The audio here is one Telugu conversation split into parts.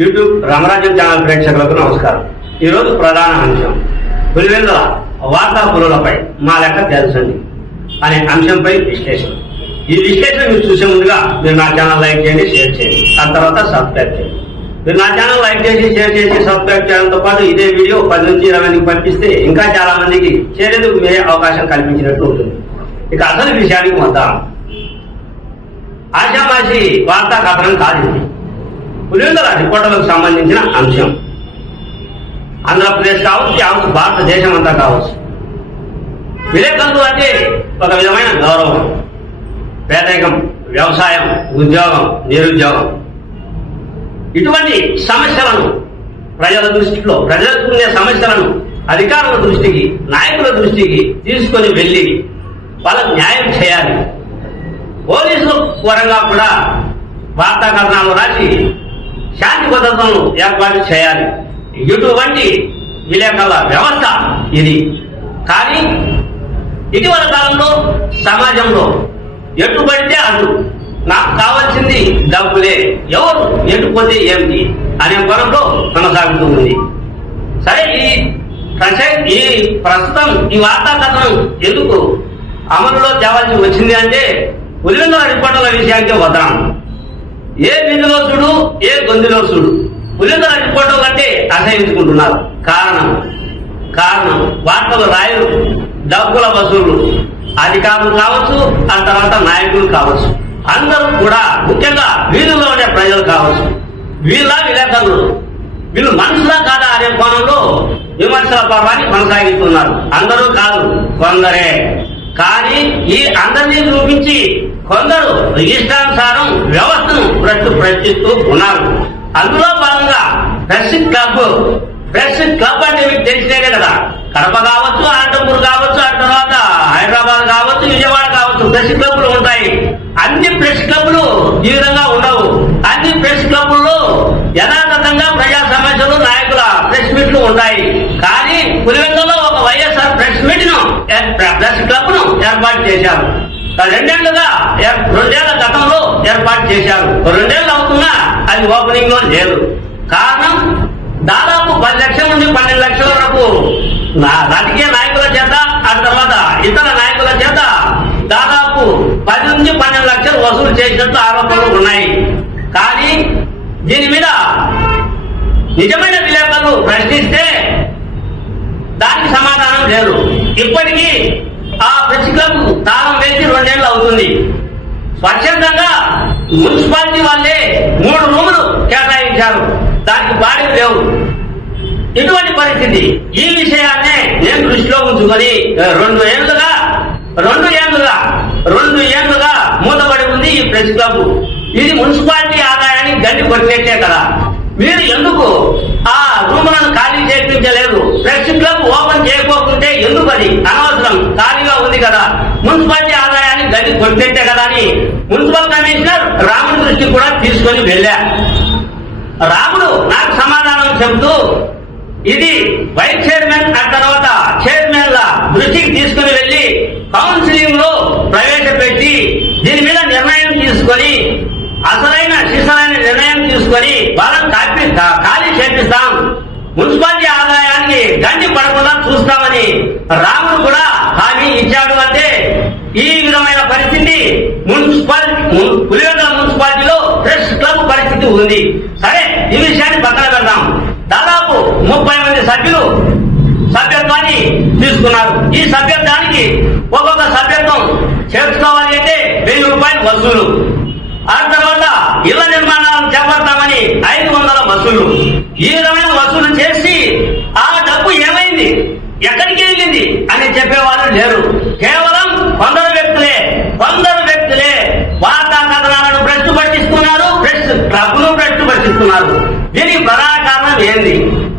యూట్యూబ్ రామరాజ్యం ఛానల్ ప్రేక్షకులకు నమస్కారం. ఈరోజు ప్రధాన అంశం. పులివెందుల వార్తా పులులపై మా లెక్క తెలుసండి అనే అంశంపై విశ్లేషణ. ఈ విశ్లేషణ మీరు చూసే ముందుగా మీరు నా ఛానల్ లైక్ చేయండి షేర్ చేయండి. దాని తర్వాత సబ్స్క్రైబ్ చేయండి. మీరు నా ఛానల్ లైక్ చేసి షేర్ చేసి సబ్స్క్రైబ్ చేయడంతో పాటు ఇదే వీడియో పది నుంచి ఇరవై మందికి పంపిస్తే ఇంకా చాలా మందికి చేరేందుకు మీరే అవకాశం కల్పించినట్టు ఉంటుంది. ఇక అసలు విషయానికి వద్దాం. ఆశామాసి వార్తా కథనం కాదు పులివెందుల రిపోర్టర్లకు సంబంధించిన అంశం. ఆంధ్రప్రదేశ్ కావచ్చు కావచ్చు భారతదేశం అంతా కావచ్చు. విలేకరులు అంటే ఒక విధమైన గౌరవం పేదరికం వ్యవసాయం ఉద్యోగం నిరుద్యోగం. ఇటువంటి సమస్యలను ప్రజల దృష్టిలో ప్రజలకు సమస్యలను అధికారుల దృష్టికి నాయకుల దృష్టికి తీసుకొని వెళ్ళి వాళ్ళకు న్యాయం చేయాలి. పోలీసుల పరంగా కూడా వార్తా కథనాలు రాసి శాంతి భద్రతను ఏర్పాటు చేయాలి. ఇటువంటి విలేకరుల వ్యవస్థ ఇది. కానీ ఇటీవల కాలంలో సమాజంలో ఎటు పడితే అటు నాకు కావాల్సింది డబ్బులే. ఎవరు ఎటుపోతే ఏమిటి అనే కోణంలో కొనసాగుతూ ఉంది. సరే ఈ ఈ ప్రస్తుతం ఈ వార్తా కథనం ఎందుకు అమలులో తేవాల్సి వచ్చింది అంటే పులివెందుల రిపోర్టుల విషయానికి వద్దాము ఏ బిందులో చూడు ఏ గొంతులో చూడు. పులివెందుల రిపోర్టర్లు అంటే అసహించుకుంటున్నారు. కారణం కారణం వార్తలు రాయలు డబ్బుల వసూలు. అధికారులు కావచ్చు ఆ తర్వాత నాయకులు కావచ్చు. అందరూ కూడా ముఖ్యంగా వీధుల్లో ఉండే ప్రజలు కావచ్చు. వీళ్ళ విలేకరులు. వీళ్ళు మనుషులా కాదా అనే కోణంలో విమర్శల పర్వాన్ని కొనసాగిస్తున్నారు. అందరూ కాదు కొందరే. కానీ ఈ అందరినీ చూపించి కొందరు ఇష్టానుసారం వ్యవస్థను ప్రశ్న ప్రశ్నిస్తూ ఉన్నారు. అందులో భాగంగా ప్రెస్ క్లబ్ ప్రెస్ క్లబ్ అంటే మీకు తెలిసినే కదా. కడప కావచ్చు అనంతపూర్ కావచ్చు ఆ తర్వాత హైదరాబాద్ కావచ్చు విజయవాడ కావచ్చు ప్రెస్ క్లబ్లు ఉంటాయి. అన్ని ప్రెస్ క్లబ్లు ఈ విధంగా ఉండవు. అన్ని ప్రెస్ క్లబ్ల్లో యథాతథంగా ప్రజా సమస్యలు నాయకుల ప్రెస్ మీట్లు ఉంటాయి. కానీ పులివెందులో ఒక వైఎస్ఆర్ ప్రెస్ మీట్ను ప్రెస్ క్లబ్ను ఏర్పాటు చేశారు. రెండేళ్ళుగా రెండేళ్ళ గతంలో ఏర్పాటు చేశారు. రెండేళ్ళు అవుతున్నా అది ఓపెనింగ్లో లేదు. కారణం దాదాపు పది లక్షల నుండి పన్నెండు లక్షల వరకు రాజకీయ నాయకుల చేత ఆ తర్వాత ఇతర నాయకుల చేత దాదాపు పది నుంచి పన్నెండు లక్షలు వసూలు చేసినట్టు ఆరోపణలు ఉన్నాయి. కానీ దీని మీద నిజమైన విలేకరులు ప్రశ్నిస్తే దానికి సమాధానం లేదు. ఇప్పటికీ ఆ ప్రెస్ క్లబ్ తాళం వేసి రెండేళ్ళు అవుతుంది స్వచ్ఛందంగా మున్సిపాలిటీ వాళ్ళే మూడు రూములు కేటాయించారు. దానికి బాడీ లేవు. ఇటువంటి పరిస్థితి ఈ విషయాన్నే నేను దృష్టిలో ఉంచుకొని రెండు ఏళ్ళుగా రెండు ఏళ్ళుగా రెండు ఏళ్ళుగా మూతబడి ఉంది ఈ ప్రెస్ క్లబ్. ఇది మున్సిపాలిటీ ఆదాయాన్ని గడ్డి కొట్టినట్టే కదా. మీరు ఎందుకు ఆ రూములను ఖాళీ చేయించలేదు? ప్రెస్ క్లబ్ ఓపెన్ చేయకపోతుంటే ఎందుకు అది? అనవసరం. ఖాళీగా ఉంది కదా. మున్సిపాలిటీ ఆదాయాన్ని గది కొట్టినట్టే కదా అని మున్సిపల్ కమిషనర్ రాముడి దృష్టికి కూడా తీసుకొని వెళ్ళా. రాముడు నాకు సమాధానం చెబుతూ ఇది వైస్ చైర్మన్ ఆ తర్వాత చైర్మన్ ల దృష్టికి తీసుకుని వెళ్ళి కౌన్సిలింగ్లో ప్రవేశపెట్టి దీని మీద నిర్ణయం తీసుకొని అసలైన శిశలైన నిర్ణయం తీసుకొని వాళ్ళని కాపీ ఖాళీ చేపిస్తాం. మున్సిపాలిటీ ఆదాయానికి గండి పడకుండా చూస్తామని రాముడు కూడా హామీ ఇచ్చాడు అంటే ఈ విధమైన పరిస్థితి మున్సిపాలిటీ పులివెందుల మున్సిపాలిటీలో ప్రెస్ క్లబ్ పరిస్థితి ఉంది. సరే ఈ విషయాన్ని పక్కన పెడదాం. దాదాపు ముప్పై మంది సభ్యులు సభ్యత్వాన్ని తీసుకున్నారు. ఈ సభ్యత్వానికి ఒక్కొక్క సభ్యత్వం చేర్చుకోవాలి అంటే వెయ్యి రూపాయలు వసూలు. ఆ తర్వాత ఇళ్ళ నిర్మాణాలను చేపడతామని ఐదు వందల వసూలు. ఈ విధమైన వసూలు చేసి ఆ డబ్బు ఏమైంది? ఎక్కడికి వెళ్ళింది? అని చెప్పేవారు లేరు కేవలం కొందరు వ్యక్తులే కొందరు వ్యక్తులే వార్తా కథనాలను ప్రశ్న పట్టిస్తున్నారు ప్రెస్ క్లబ్ను ప్రశ్న పట్టిస్తున్నారు దీనికి ప్రధాన కారణం ఏంది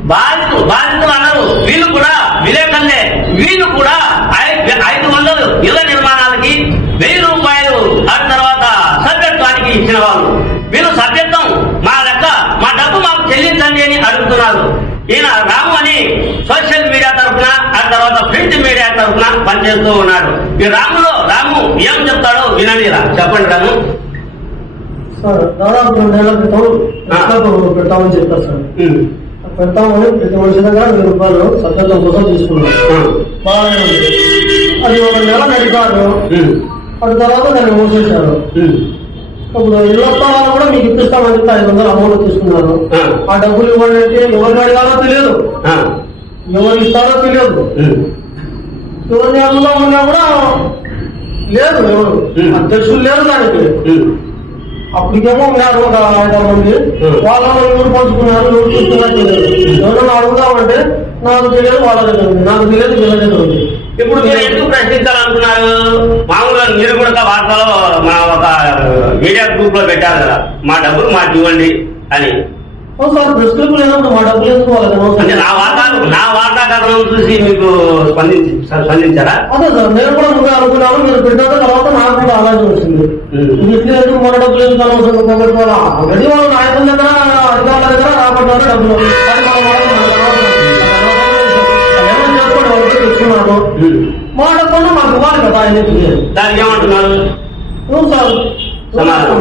బాధితు బాధితులు అన్నారు వీళ్ళు కూడా విలేకరులే వీళ్ళు కూడా ఐ- ఐదు వందలు ఇళ్ళ నిర్మాణాలకి వెయ్యి రూపాయలు ఆ తర్వాత సభ్యత్వానికి ఇచ్చిన వాళ్ళు. వీళ్ళు సభ్యత్వం మా లెక్క మా డబ్బు మాకు చెల్లించండి అని అడుగుతున్నారు. ఈయన రాము అని సోషల్ మీడియా తరఫున ఆ తర్వాత ప్రింట్ మీడియా తరఫున పనిచేస్తూ ఉన్నాడు. ఈ రాములో రాము ఏం చెప్తాడో వినండి చెప్పండి రాము. సార్ దాదాపు రెండేళ్ళ క్రితం పుస్తకం పెట్టామని చెప్పారు సార్. పెడతామని ప్రతి మనిషి దగ్గర వెయ్యి రూపాయలు సభ్యత్వం కోసం తీసుకున్నాం ఆ, బాగానే ఉంది. అది ఒక నెల నడిపారు. అటు తర్వాత దాన్ని మూసేశారు. ఉమ్, ఇప్పుడు ఇళ్ళ స్థలాలు కూడా మీకు ఇప్పిస్తామని చెప్పి ఐదు వందలు అమౌంట్ తీసుకున్నారు ఆ, డబ్బులు ఇవ్వండి అంటే ఎవరిని అడగాలో తెలియదు. ఎవరు ఇస్తారో తెలియదు. ఎవరిని అడుగులో ఉన్నా కూడా లేదు ఎవరు. అధ్యక్షులు లేరు దానికి. అప్పటికేమో ఉన్నారు ఒక ఐదు మంది ఉమ్. వాళ్ళలో ఎవరు పంచుకున్నారు ఎవరు చూస్తున్నారు తెలియదు. ఎవరైనా అడుగుదామంటే నాకు తెలియదు వాళ్ళ దగ్గర ఉంది. నాకు తెలియదు వీళ్ళ దగ్గర ఉంది. ఇప్పుడు మీరు ఎందుకు ప్రశ్నించాలనుకున్నారు? మామూలుగా మీరు కూడా వార్తలో మా ఒక మీడియా గ్రూప్లో పెట్టారు కదా. మా డబ్బులు మాకు ఇవ్వండి అని. అంటే నా వార్తా నా వార్తా కథనం చూసి మీకు స్పందించి స్పందించారా? అదే సార్ నేను కూడా ముందే అనుకున్నాను మీరు పెట్టిన తర్వాత నాకు కూడా ఆలోచన వచ్చింది. ఉమ్. ఇది ఇట్లా ఎందుకు మన డబ్బులు ఎందుకు అనవసరం కాబట్టి వాళ్ళ ఆల్రెడీ వాళ్ళ నాయకుల దగ్గర అధికారుల రాబడ్డారు డబ్బులు. మా డబ్బులు మాకు ఇవ్వాలి కదా ఆయన. దానికి ఏమంటున్నారు? సార్? సమాధానం.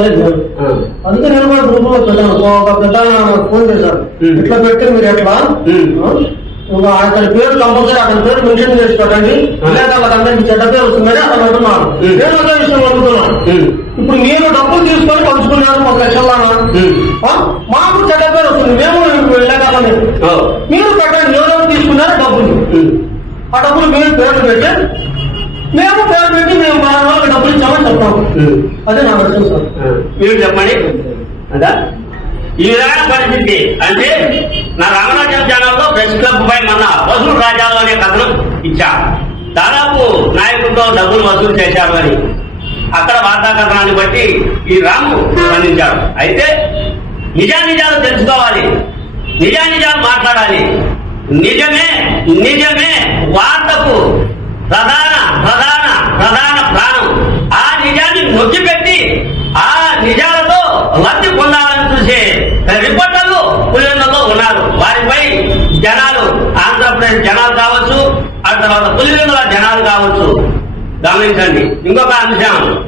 లేరు ఆ, అందుకే నేను కూడా గ్రూప్లో పెట్టాను ఒక నాకు ఫోన్ చేశారు. ఇట్లా పెట్టి మీరు ఎట్లా? అతని పేరు కంపల్సరీ అతని పేరు మెన్షన్ చేసి పెట్టండి. వాళ్ళకందరికి చెడ్డ పేరు వస్తుందని అతను అంటున్నారు ఉమ్. నేను అదే విషయం ఉమ్, ఇప్పుడు మీరు డబ్బులు తీసుకొని పంచుకున్నారు ఒక. ఆ? మాకు చెడ్డ పేరు వస్తుంది. మేము వెళ్ళగలని ఓ, మీరు పెట్టండి. ఎవరెవరు తీసుకున్నారు డబ్బులు. ఆ డబ్బులు మీరు పేరు పెట్టి మేము పేరు పెట్టి మేము మన వాళ్ళకి డబ్బులు ఇచ్చామని చెప్తాము ఉమ్. అదే నా వర్షం సార్. మీరు చెప్పండి. అదా? ఈ విధమైన పరిస్థితి అంటే నా రామరాజ్యం ఛానల్లో ప్రెస్ క్లబ్ పై మొన్న వసూలు రాజాలు అనే కథనం ఇచ్చా. దాదాపు నాయకులతో డబ్బులు వసూలు చేశారు అని. అక్కడ వార్తా కథనాన్ని బట్టి ఈ రాము స్పందించాడు. అయితే నిజానిజాలు తెలుసుకోవాలి. నిజానిజాలు మాట్లాడాలి. నిజమే నిజమే వార్తకు ప్రధాన ప్రధాన ప్రధాన ప్రాణం. ఆ నిజాన్ని నొక్కిపెట్టి ఆ నిజాలతో లబ్ధి పొందాలని చూసే రిపోర్టర్లు పులివెందులో ఉన్నారు. వారిపై జనాలు ఆంధ్రప్రదేశ్ జనాలు కావచ్చు ఆ తర్వాత పులివెందుల జనాలు కావచ్చు. గమనించండి. ఇంకొక అంశం.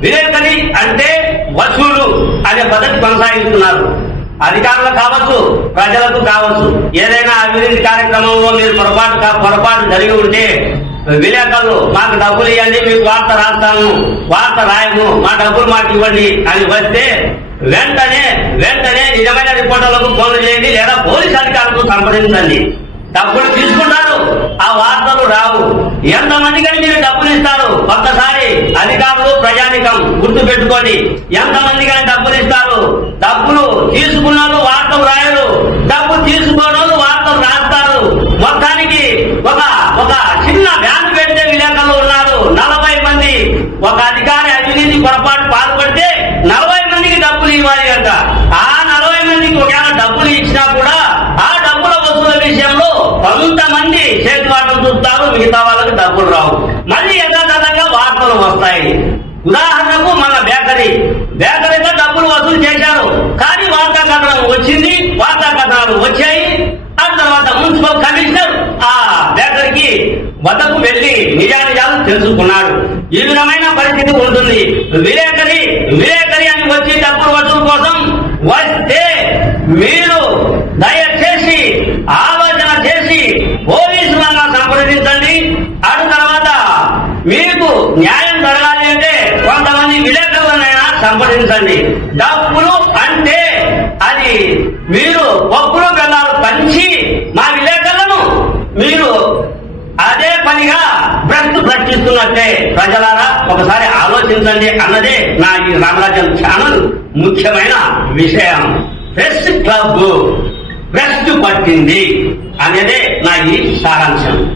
విలేకరి అంటే వసూలు అనే పద్ధతి కొనసాగిస్తున్నారు. అధికారులు కావచ్చు ప్రజలకు కావచ్చు ఏదైనా అభివృద్ధి కార్యక్రమంలో మీరు పొరపాటు పొరపాటు జరిగి ఉంటే విలేకరులు మాకు డబ్బులు ఇవ్వండి మీకు వార్త రాస్తాము వార్త రాయము మా డబ్బులు మాకు ఇవ్వండి అని వస్తే వెంటనే వెంటనే నిజమైన రిపోర్టర్లకు ఫోన్ చేయండి లేదా పోలీస్ అధికారులకు సంప్రదించండి. డబ్బులు తీసుకుంటారు ఆ వార్తలు రావు. ఎంతమందికని మీరు డబ్బులు ఇస్తారు? ఒక్కసారి అధికారులు ప్రజానికం గుర్తు పెట్టుకోండి ఎంతమందికని డబ్బులు ఇస్తారు డబ్బులు తీసుకున్నారు వార్తలు రాయరు డబ్బు తీసుకోవడం వార్తలు రాస్తారు మొత్తానికి ఒక ఒక చిన్న బ్యాంకు పెట్టే విలేకరులు ఉన్నారు నలభై మంది ఒక అధికారి అవినీతి పొరపాటు పాల్పడితే నలభై మందికి డబ్బులు ఇవ్వాలి అంట ఆ నలభై మందికి ఒకవేళ డబ్బులు ఇచ్చినా కూడా ఆ డబ్బుల వసూల విషయంలో కొంతమంది చేతివాటం చూస్తారు మిగతా వాళ్ళకి డబ్బులు రావు మళ్ళీ యథాతథంగా వార్తలు వస్తాయి ఉదాహరణకు మన బేకరీ బేకరీలో డబ్బులు వసూలు చేశారు కానీ వార్తా కథనం వచ్చింది వార్తా కథనాలు వచ్చాయి ఆ తర్వాత మున్సిపల్ కమిషనర్ ఆ బేకరీకి వద్దకు వెళ్ళి నిజానిజాలు తెలుసుకున్నాడు. ఈ విధమైన పరిస్థితి ఉంటుంది. విలేకరి విలేకరి అని వచ్చి డబ్బులు వసూలు కోసం వస్తే మీరు దయచేసి ఆలోచన చేసి పోలీసులను సంప్రదించండి. అటు తర్వాత మీకు న్యాయం జరగాలి అంటే కొంతమంది విలేకరులనైనా సంప్రదించండి. డబ్బులు అంటే అది మీరు పప్పులు బెల్లాలు పంచి మా విలేకరులను మీరు అదే పనిగా భ్రష్టు ప్రజలారా ఒకసారి ఆలోచించండి అన్నదే నా ఈ రామరాజ్యం ఛానల్ ముఖ్యమైన విషయం. ప్రెస్ క్లబ్ భ్రష్టు పట్టింది అనేదే నా ఈ సారాంశం.